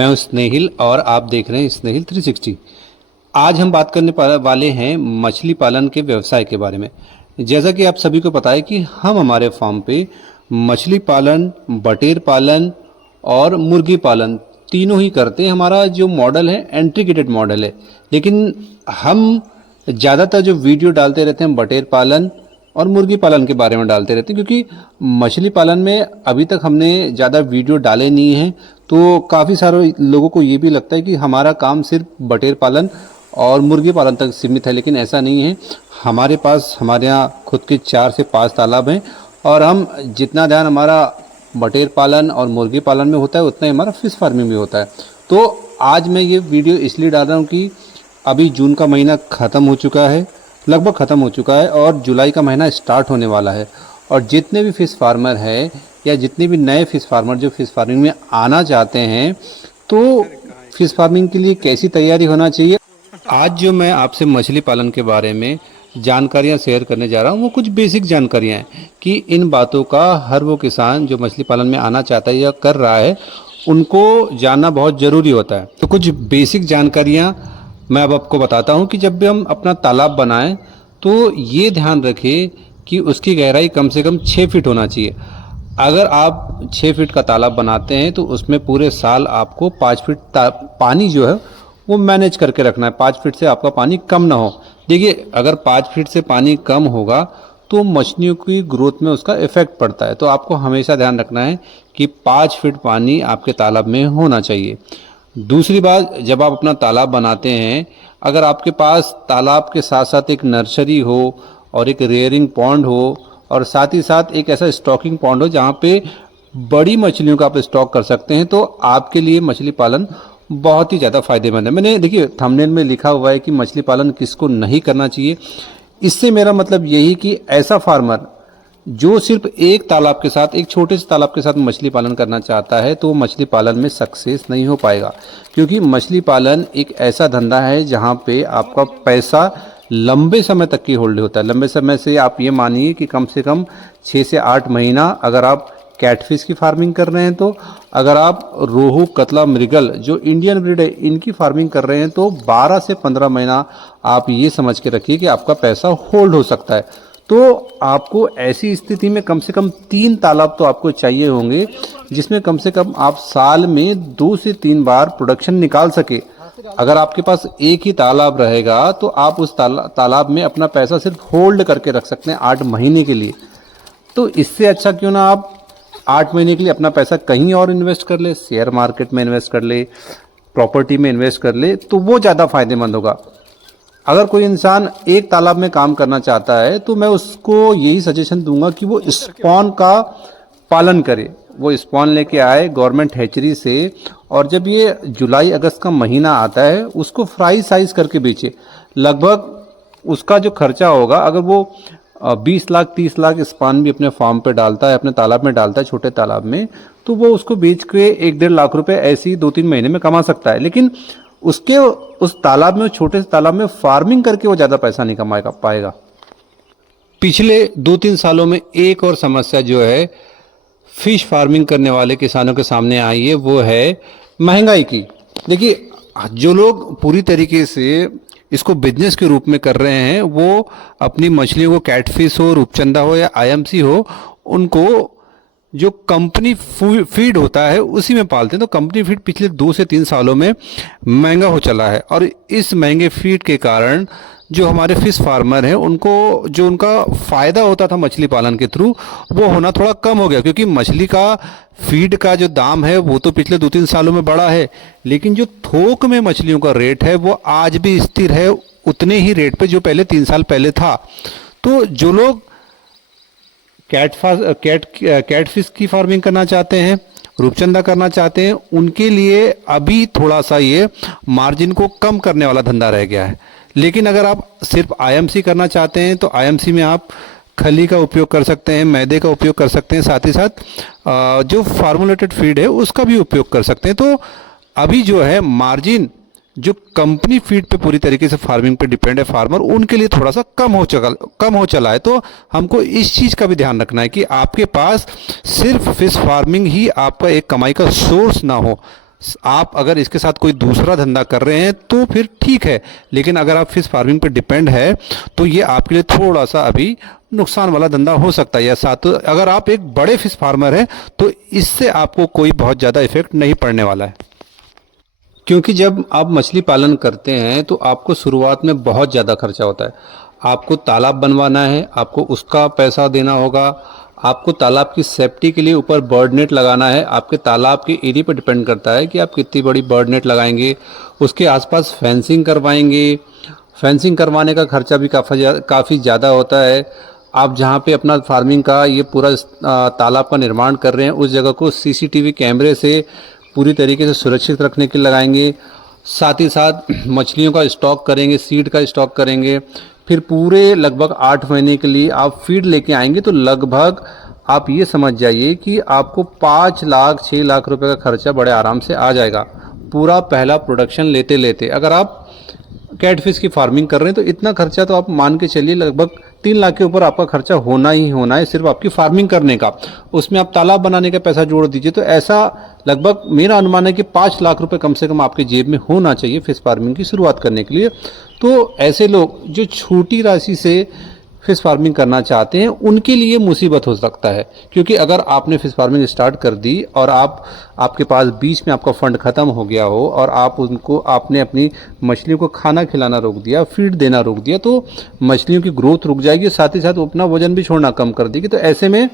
मैं हूं स्नेहिल और आप देख रहे हैं स्नेहिल 360। आज हम बात करने वाले हैं मछली पालन के व्यवसाय के बारे में। जैसा कि आप सभी को पता है कि हम हमारे फार्म पे मछली पालन, बटेर पालन और मुर्गी पालन तीनों ही करते हैं। हमारा जो मॉडल है इंटीग्रेटेड मॉडल है, लेकिन हम ज़्यादातर जो वीडियो डालते रहते हैं बटेर पालन और मुर्गी पालन के बारे में डालते रहते हैं, क्योंकि मछली पालन में अभी तक हमने ज़्यादा वीडियो डाले नहीं हैं। तो काफ़ी सारे लोगों को ये भी लगता है कि हमारा काम सिर्फ बटेर पालन और मुर्गी पालन तक सीमित है, लेकिन ऐसा नहीं है। हमारे यहाँ खुद के 4 से 5 तालाब हैं और हम जितना ध्यान हमारा बटेर पालन और मुर्गी पालन में होता है उतना ही हमारा फिश फार्मिंग में होता है। तो आज मैं ये वीडियो इसलिए डाल रहा हूँ कि अभी जून का महीना ख़त्म हो चुका है, लगभग ख़त्म हो चुका है और जुलाई का महीना स्टार्ट होने वाला है। और जितने भी फ़िश फार्मर हैं या जितने भी नए फ़िश फार्मर जो फ़िश फार्मिंग में आना चाहते हैं, तो फ़िश फार्मिंग के लिए कैसी तैयारी होना चाहिए, आज जो मैं आपसे मछली पालन के बारे में जानकारियां शेयर करने जा रहा हूं, वो कुछ बेसिक जानकारियां हैं कि इन बातों का हर वो किसान जो मछली पालन में आना चाहता है या कर रहा है उनको जानना बहुत ज़रूरी होता है। तो कुछ बेसिक जानकारियां मैं अब आपको बताता हूं कि जब भी हम अपना तालाब बनाएं तो ये ध्यान रखें कि उसकी गहराई कम से कम 6 फीट होना चाहिए। अगर आप 6 फीट का तालाब बनाते हैं तो उसमें पूरे साल आपको 5 फीट पानी जो है वो मैनेज करके रखना है। 5 फीट से आपका पानी कम ना हो। देखिए, अगर 5 फीट से पानी कम होगा तो मछलियों की ग्रोथ में उसका इफेक्ट पड़ता है। तो आपको हमेशा ध्यान रखना है कि 5 फीट पानी आपके तालाब में होना चाहिए। दूसरी बात, जब आप अपना तालाब बनाते हैं, अगर आपके पास तालाब के साथ साथ एक नर्सरी हो और एक रेयरिंग पॉन्ड हो और साथ ही साथ एक ऐसा स्टॉकिंग पॉन्ड हो जहाँ पे बड़ी मछलियों का आप स्टॉक कर सकते हैं, तो आपके लिए मछली पालन बहुत ही ज़्यादा फायदेमंद है। मैंने देखिए थंबनेल में लिखा हुआ है कि मछली पालन किसको नहीं करना चाहिए। इससे मेरा मतलब यही कि ऐसा फार्मर जो सिर्फ एक तालाब के साथ, एक छोटे से तालाब के साथ मछली पालन करना चाहता है, तो वो मछली पालन में सक्सेस नहीं हो पाएगा। क्योंकि मछली पालन एक ऐसा धंधा है जहाँ पे आपका पैसा लंबे समय तक की होल्ड होता है। लंबे समय से आप ये मानिए कि कम से कम 6 से 8 महीना अगर आप कैटफिश की फार्मिंग कर रहे हैं, तो अगर आप रोहू, कतला, मृगल जो इंडियन ब्रीड है इनकी फार्मिंग कर रहे हैं, तो 12 से 15 महीना आप ये समझ के रखिए कि आपका पैसा होल्ड हो सकता है। तो आपको ऐसी स्थिति में कम से कम 3 तालाब तो आपको चाहिए होंगे, जिसमें कम से कम आप साल में 2 से 3 बार प्रोडक्शन निकाल सके। अगर आपके पास एक ही तालाब रहेगा तो आप उस तालाब में अपना पैसा सिर्फ होल्ड करके रख सकते हैं 8 महीने के लिए। तो इससे अच्छा क्यों ना आप 8 महीने के लिए अपना पैसा कहीं और इन्वेस्ट कर ले, शेयर मार्केट में इन्वेस्ट कर ले, प्रॉपर्टी में इन्वेस्ट कर ले, तो वो ज़्यादा फायदेमंद होगा। अगर कोई इंसान एक तालाब में काम करना चाहता है तो मैं उसको यही सजेशन दूंगा कि वो स्पॉन का पालन करे। वो स्पॉन लेके आए गवर्नमेंट हैचरी से, और जब ये जुलाई अगस्त का महीना आता है उसको फ्राई साइज करके बेचे। लगभग उसका जो खर्चा होगा, अगर वो 20 लाख 30 लाख स्पान भी अपने फार्म पे डालता है, अपने तालाब में डालता है, छोटे तालाब में, तो वो उसको बेच के 1-1.5 लाख रुपए ऐसे ही 2-3 महीने में कमा सकता है। लेकिन उसके उस तालाब में, छोटे से तालाब में फार्मिंग करके वो ज़्यादा पैसा नहीं कमा पाएगा। पिछले 2-3 सालों में एक और समस्या जो है फिश फार्मिंग करने वाले किसानों के सामने आई है, वो है महंगाई की। देखिए, जो लोग पूरी तरीके से इसको बिजनेस के रूप में कर रहे हैं, वो अपनी मछलियों को कैटफिश हो, रूपचंदा हो या आईएमसी हो, उनको जो कंपनी फीड होता है उसी में पालते हैं। तो कंपनी फीड पिछले 2 से 3 सालों में महंगा हो चला है, और इस महंगे फीड के कारण जो हमारे फिश फार्मर हैं उनको जो उनका फ़ायदा होता था मछली पालन के थ्रू, वो होना थोड़ा कम हो गया। क्योंकि मछली का फीड का जो दाम है वो तो पिछले 2-3 सालों में बढ़ा है, लेकिन जो थोक में मछलियों का रेट है वो आज भी स्थिर है उतने ही रेट पे जो पहले 3 साल पहले था। तो जो लोग कैटफिश की फार्मिंग करना चाहते हैं, रूपचंदा करना चाहते हैं, उनके लिए अभी थोड़ा सा ये मार्जिन को कम करने वाला धंधा रह गया है। लेकिन अगर आप सिर्फ आईएमसी करना चाहते हैं तो आईएमसी में आप खली का उपयोग कर सकते हैं, मैदे का उपयोग कर सकते हैं, साथ ही साथ जो फार्मुलेटेड फीड है उसका भी उपयोग कर सकते हैं। तो अभी जो है मार्जिन जो कंपनी फीड पे पूरी तरीके से फार्मिंग पे डिपेंड है फार्मर, उनके लिए थोड़ा सा कम हो चला है। तो हमको इस चीज़ का भी ध्यान रखना है कि आपके पास सिर्फ फिश फार्मिंग ही आपका एक कमाई का सोर्स ना हो। आप अगर इसके साथ कोई दूसरा धंधा कर रहे हैं तो फिर ठीक है, लेकिन अगर आप फिश फार्मिंग पर डिपेंड है तो ये आपके लिए थोड़ा सा अभी नुकसान वाला धंधा हो सकता है। या साथ अगर आप एक बड़े फिश फार्मर हैं तो इससे आपको कोई बहुत ज़्यादा इफेक्ट नहीं पड़ने वाला है। क्योंकि जब आप मछली पालन करते हैं तो आपको शुरुआत में बहुत ज़्यादा खर्चा होता है। आपको तालाब बनवाना है, आपको उसका पैसा देना होगा, आपको तालाब की सेफ्टी के लिए ऊपर बर्ड नेट लगाना है। आपके तालाब के एरिया पर डिपेंड करता है कि आप कितनी बड़ी बर्ड नेट लगाएंगे। उसके आसपास फेंसिंग करवाएंगे। फेंसिंग करवाने का खर्चा भी काफ़ी ज़्यादा होता है। आप जहाँ पे अपना फार्मिंग का ये पूरा तालाब का निर्माण कर रहे हैं उस जगह को सीसीटीवी कैमरे से पूरी तरीके से सुरक्षित रखने के लिए लगाएंगे। साथ ही साथ मछलियों का स्टॉक करेंगे, सीड का स्टॉक करेंगे। फिर पूरे लगभग 8 महीने के लिए आप फीड लेके आएंगे तो लगभग आप ये समझ जाइए कि आपको 5 लाख 6 लाख रुपए का खर्चा बड़े आराम से आ जाएगा पूरा पहला प्रोडक्शन लेते लेते। अगर आप कैटफिश की फार्मिंग कर रहे हैं तो इतना खर्चा तो आप मान के चलिए लगभग 3 लाख के ऊपर आपका खर्चा होना ही होना है सिर्फ आपकी फार्मिंग करने का। उसमें आप तालाब बनाने का पैसा जोड़ दीजिए तो ऐसा लगभग मेरा अनुमान है कि 5 लाख रुपए कम से कम आपके जेब में होना चाहिए फिश फार्मिंग की शुरुआत करने के लिए। तो ऐसे लोग जो छोटी राशि से फिश फार्मिंग करना चाहते हैं उनके लिए मुसीबत हो सकता है। क्योंकि अगर आपने फिश फार्मिंग स्टार्ट कर दी और आपके पास बीच में आपका फंड ख़त्म हो गया हो और आपने अपनी मछलियों को खाना खिलाना रोक दिया, फीड देना रोक दिया, तो मछलियों की ग्रोथ रुक जाएगी, साथ ही साथ वो अपना वजन भी छोड़ना कम कर देगी। तो ऐसे में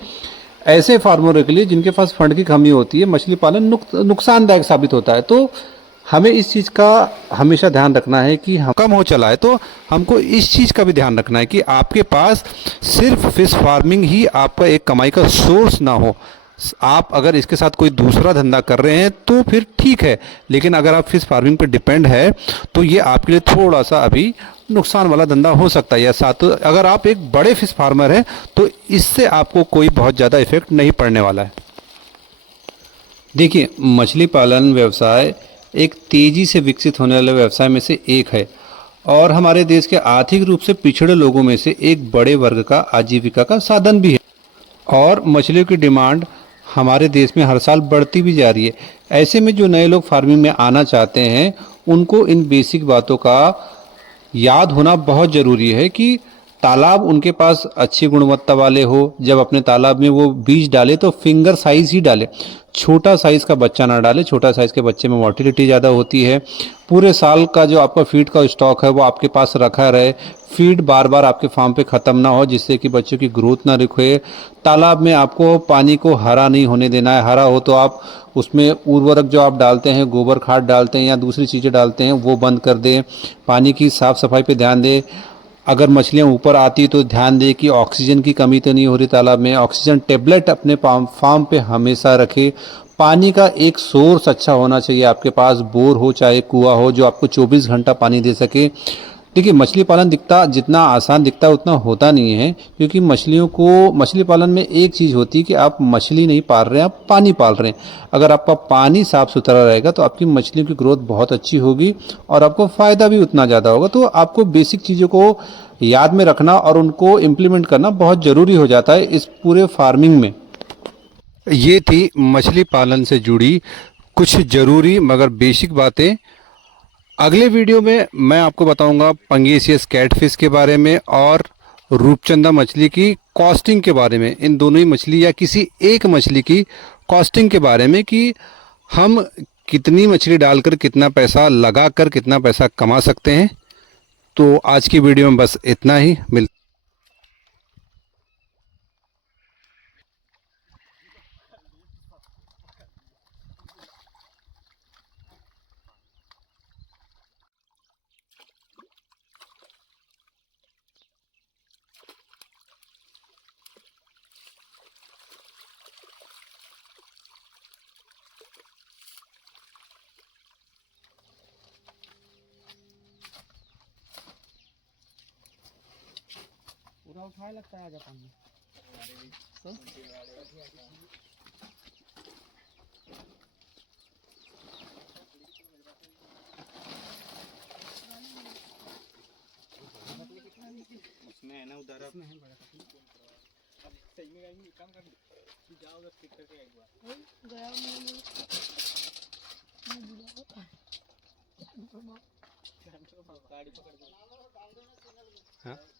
ऐसे फार्मरों के लिए जिनके पास फंड की कमी होती है मछली पालन नुकसानदायक साबित होता है। तो हमें इस चीज़ का हमेशा ध्यान रखना है कि हम कम हो चला है तो हमको इस चीज़ का भी ध्यान रखना है कि आपके पास सिर्फ फिश फार्मिंग ही आपका एक कमाई का सोर्स ना हो। आप अगर इसके साथ कोई दूसरा धंधा कर रहे हैं तो फिर ठीक है, लेकिन अगर आप फिश फार्मिंग पर डिपेंड है तो ये आपके लिए थोड़ा सा अभी नुकसान वाला धंधा हो सकता है। या साथ अगर आप एक बड़े फिश फार्मर हैं तो इससे आपको कोई बहुत ज़्यादा इफेक्ट नहीं पड़ने वाला है। देखिए, मछली पालन व्यवसाय एक तेजी से विकसित होने वाले व्यवसाय में से एक है और हमारे देश के आर्थिक रूप से पिछड़े लोगों में से एक बड़े वर्ग का आजीविका का साधन भी है। और मछलियों की डिमांड हमारे देश में हर साल बढ़ती भी जा रही है। ऐसे में जो नए लोग फार्मिंग में आना चाहते हैं उनको इन बेसिक बातों का याद होना बहुत ज़रूरी है कि तालाब उनके पास अच्छी गुणवत्ता वाले हो। जब अपने तालाब में वो बीज डाले तो फिंगर साइज ही डाले, छोटा साइज का बच्चा ना डाले। छोटा साइज के बच्चे में मोटिलिटी ज़्यादा होती है। पूरे साल का जो आपका फीड का स्टॉक है वो आपके पास रखा रहे। फीड बार बार आपके फार्म पे ख़त्म ना हो जिससे कि बच्चों की ग्रोथ ना रुके। तालाब में आपको पानी को हरा नहीं होने देना है। हरा हो तो आप उसमें उर्वरक जो आप डालते हैं, गोबर खाद डालते हैं या दूसरी चीज़ें डालते हैं, वो बंद कर दें। पानी की साफ़ सफाई पे ध्यान दें। अगर मछलियाँ ऊपर आती तो ध्यान दें कि ऑक्सीजन की कमी तो नहीं हो रही तालाब में। ऑक्सीजन टेबलेट अपने फार्म पे हमेशा रखें। पानी का एक सोर्स अच्छा होना चाहिए आपके पास, बोर हो चाहे कुआं हो, जो आपको 24 घंटा पानी दे सके। देखिए, मछली पालन दिखता जितना आसान दिखता है उतना होता नहीं है। क्योंकि मछली पालन में एक चीज़ होती है कि आप मछली नहीं पाल रहे हैं, आप पानी पाल रहे हैं। अगर आपका पानी साफ सुथरा रहेगा तो आपकी मछलियों की ग्रोथ बहुत अच्छी होगी और आपको फ़ायदा भी उतना ज़्यादा होगा। तो आपको बेसिक चीज़ों को याद में रखना और उनको इम्प्लीमेंट करना बहुत ज़रूरी हो जाता है इस पूरे फार्मिंग में। ये थी मछली पालन से जुड़ी कुछ ज़रूरी मगर बेसिक बातें। अगले वीडियो में मैं आपको बताऊंगा पंगेसियस कैटफिश के बारे में और रूपचंदा मछली की कॉस्टिंग के बारे में। इन दोनों ही मछली या किसी एक मछली की कॉस्टिंग के बारे में कि हम कितनी मछली डालकर कितना पैसा लगाकर कितना पैसा कमा सकते हैं। तो आज की वीडियो में बस इतना ही। पूरा उठाए लगता है आजा पानी तो उसमें है ना उधर उसमें है बड़ा सही में गाएंगे काम कर जाओ उधर ठीक करके एक बार गया गाड़ी पकड़ दो। हाँ